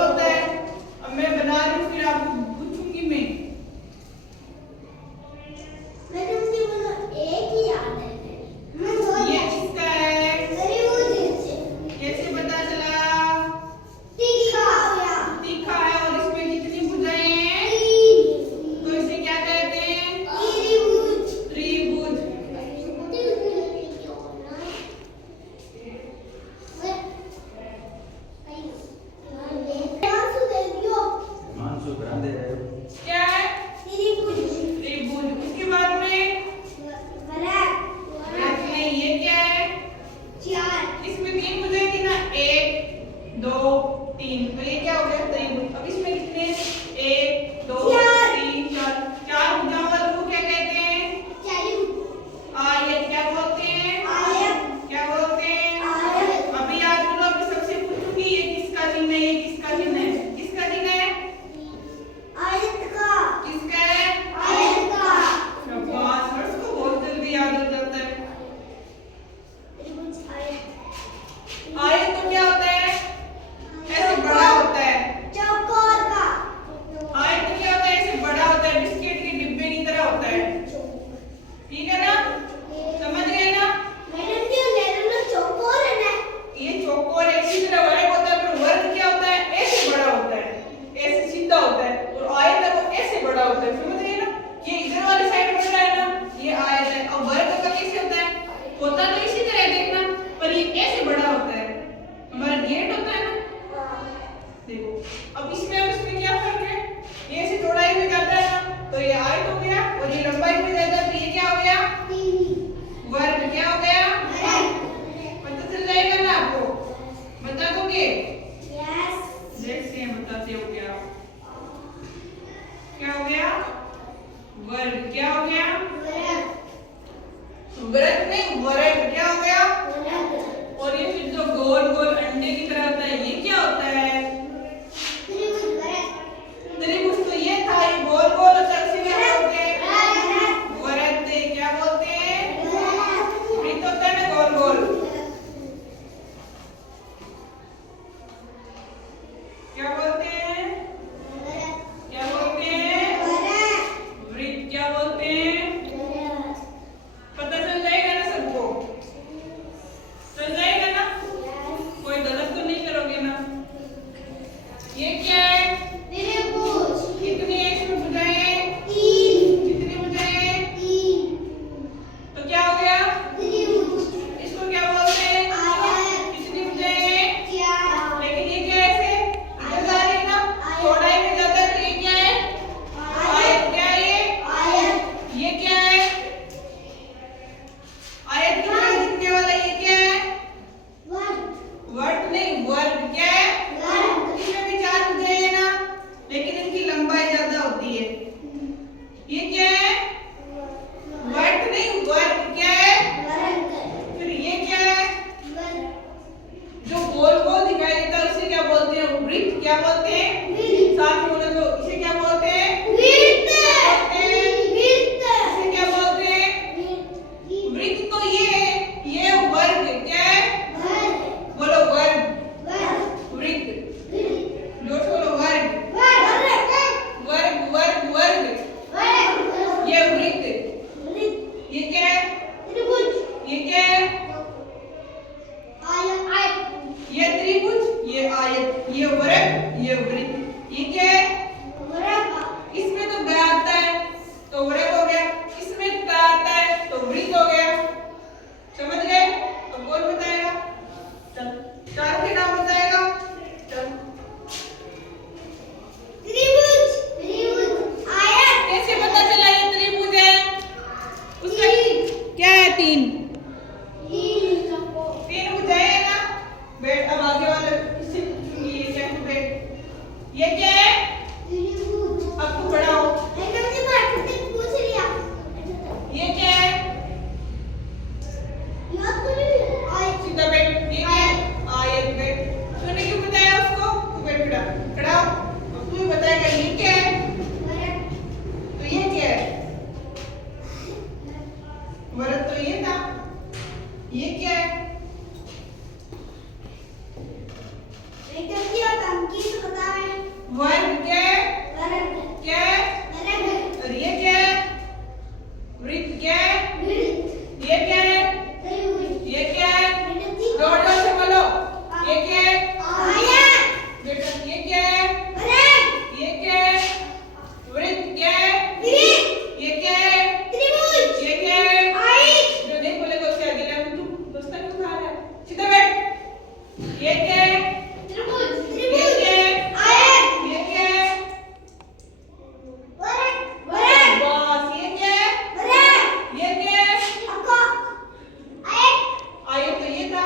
होता है। अब मैं बना रही हूँ, फिर आपको पूछूंगी मैं। ये किसका है? कैसे पता चला? तीखा है और इसमें कितनी भुजाएं हैं? तो इसे क्या कहते हैं? त्रिभुज। क्या है? त्रिभुज। उसके बाद में नहीं, ये क्या है? इसमें 3 भुजाएं थी ना, 1 2 3, तो ये क्या हो गया? त्रिभुज। अब इसमें कितने? 1 2 3 4, 4 भुजाओं वालों को क्या कहते हैं? आयत। क्या बोलते हैं? क्या बोलते हैं? अभी याद करो, अभी सबसे पूछूंगी ये किसका चिन्ह है, ये किसका चिन्ह है? किसका चिन्ह है? किसका है? शाबाश, हर्ष को बहुत जल्दी याद हो जाता है। आयत तो क्या होता है? ऐसे बड़ा होता है। आयत तो क्या होता है? ऐसे बड़ा होता है, बिस्किट के डिब्बे की तरह होता है। ठीक है ना? समझ गए ना? ये चौकोर है, इसी तरह वर्ग होता है, पर वर्ग क्या होता है? ऐसे बड़ा होता है, ऐसे सीधा होता है, और आयत है वो ऐसे बड़ा होता है। समझ गए ना? ये इधर वाली साइड बन रहा है ना, ये आयत है। और वर्ग का कैसे होता है? होता तो इसी तरह देखना, पर ये ऐसे बड़ा होता है। हमारा गेट होता है ना, देखो। अब इसमें और इसमें क्या फर्क है? ये ऐसे चौड़ाई में जाता है ना, तो ये आयत हो गया, और ये लंबाई में जाता है, तो ये क्या हो गया? वर्ग। क्या हो गया? पता चल जाएगा ना आपको? बता दोगे? जैसे बताते हो क्या? क्या हो गया? वर्ग। क्या हो गया? वर्ग नहीं, वर्ग। क्या हो गया? और ये फिर जो गोल गोल अंडे की तरह होता है, ये क्या होता है? त्रिभुज। तो ये था, ये गोल गोल होता है, उसे क्या बोलते हैं? वृत्त। क्या बोलते हैं? वृत्त होता है ना, गोल गोल। क्या बोलते हैं? क्या बोलते हैं? वृत्त। क्या बोलते हैं? पता चल जाएगा ना सबको? चल जाएगा ना? कोई गलत तो नहीं करोगे ना? ये क्या है? कितनी है इसमें भुजाएं? कितनी भुजाएं? तो क्या हो गया? इसको क्या बोलते हैं? कितनी भुजाएं? लेकिन ये क्या है? ऐसे इधर जा रही है ना, चौड़ाई में जाता है, तो ये क्या है? आयत। क्या है ये? ये क्या है? आयत की तरह दिखने वाला ये क्या है? वर्ग नहीं, वर्ग। क्या है? इसमें भी 4 भुजाएं हैं ना, लेकिन इनकी लंबाई ज्यादा होती है। ये क्या है? वर्ग नहीं, वर्ग। क्या है? फिर ये क्या है? जो गोल गोल दिखाई देता है उसे क्या बोलते हैं? वृत्त। क्या बोलते हैं? साथ में बोलो तो, इसे क्या बोलते हैं? इसे क्या बोलते हैं? वृत्त। तो ये वर्ग। क्या है? बोलो वर्ग। वृत्त। जोश बोलो, वर्ग। वर्ग वर्ग वर्ग। ये वृत्त। ये क्या है? ये क्या है? ये त्रिभुज, ये आयत, ये वर्ग, ये वृत्त। ये क्या है? इसमें तो ग आता है तो वर्ग हो गया, इसमें त आता है तो वृत्त हो गया। समझ गए? अब कौन बताएगा? चल, 4 के नाम बताएगा। चल। कैसे पता चला ये त्रिभुज है? उसका क्या है? 3 भुजाएं है ना। बैठ, अब आगे वाले इससे पूछूंगी, ये क्या? बैठ। ये क्या है? त्रिभुज ये क्या है? आयत ये क्या है? वृत्त बस ये क्या है? वृत्त ये क्या है? आयत आयत तो ये था।